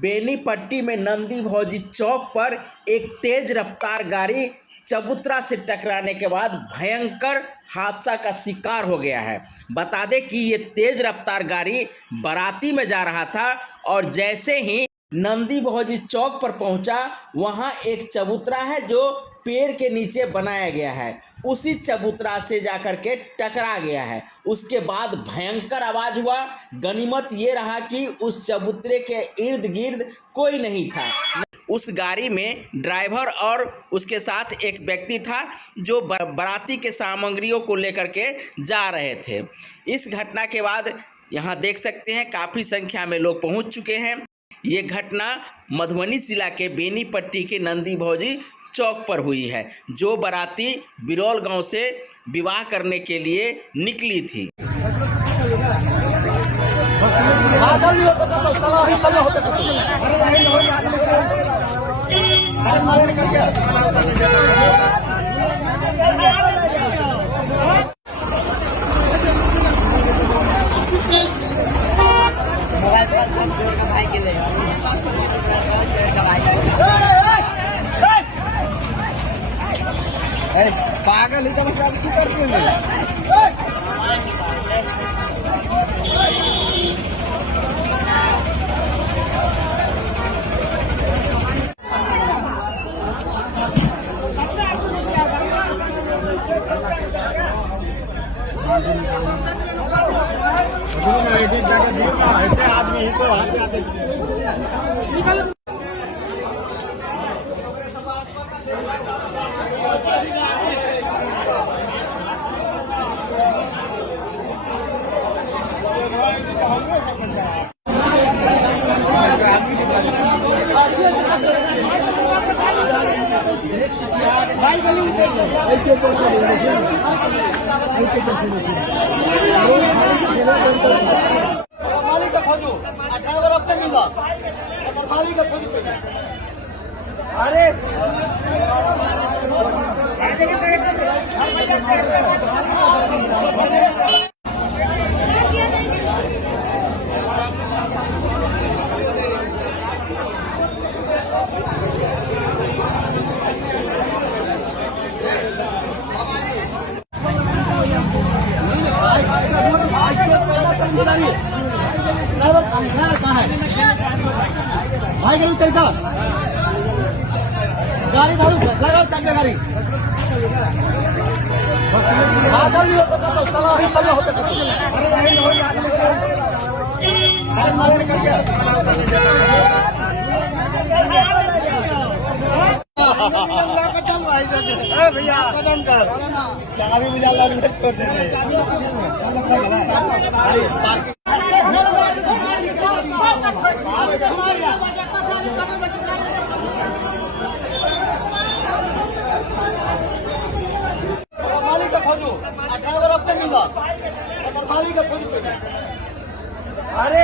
बेनीपट्टी में नंदी भौजी चौक पर एक तेज रफ्तार गाड़ी चबूतरा से टकराने के बाद भयंकर हादसा का शिकार हो गया है। बता दें कि ये तेज रफ्तार गाड़ी बाराती में जा रहा था और जैसे ही नंदी भौजी चौक पर पहुंचा, वहां एक चबूतरा है जो पेड़ के नीचे बनाया गया है, उसी चबूतरा से जाकर के टकरा गया है। उसके बाद भयंकर आवाज हुआ। गनीमत ये रहा कि उस चबूतरे के इर्द गिर्द कोई नहीं था। उस गाड़ी में ड्राइवर और उसके साथ एक व्यक्ति था जो बाराती के सामग्रियों को लेकर के जा रहे थे। इस घटना के बाद यहाँ देख सकते हैं काफ़ी संख्या में लोग पहुँच चुके हैं। ये घटना मधुबनी जिला के बेनीपट्टी के नंदी भौजी चौक पर हुई है, जो बाराती बिरौल गांव से विवाह करने के लिए निकली थी। पागल ही तो मतलब की करते हैं। आदमी ही तो आते भाई गलू तरीका गाड़ी धारू लगाओ सामने गाड़ी भैया कदम कर चाबी मिला छोड़ मालिक का खोजो, ड्राइवर अब तक मिला मालिक का खोजो। अरे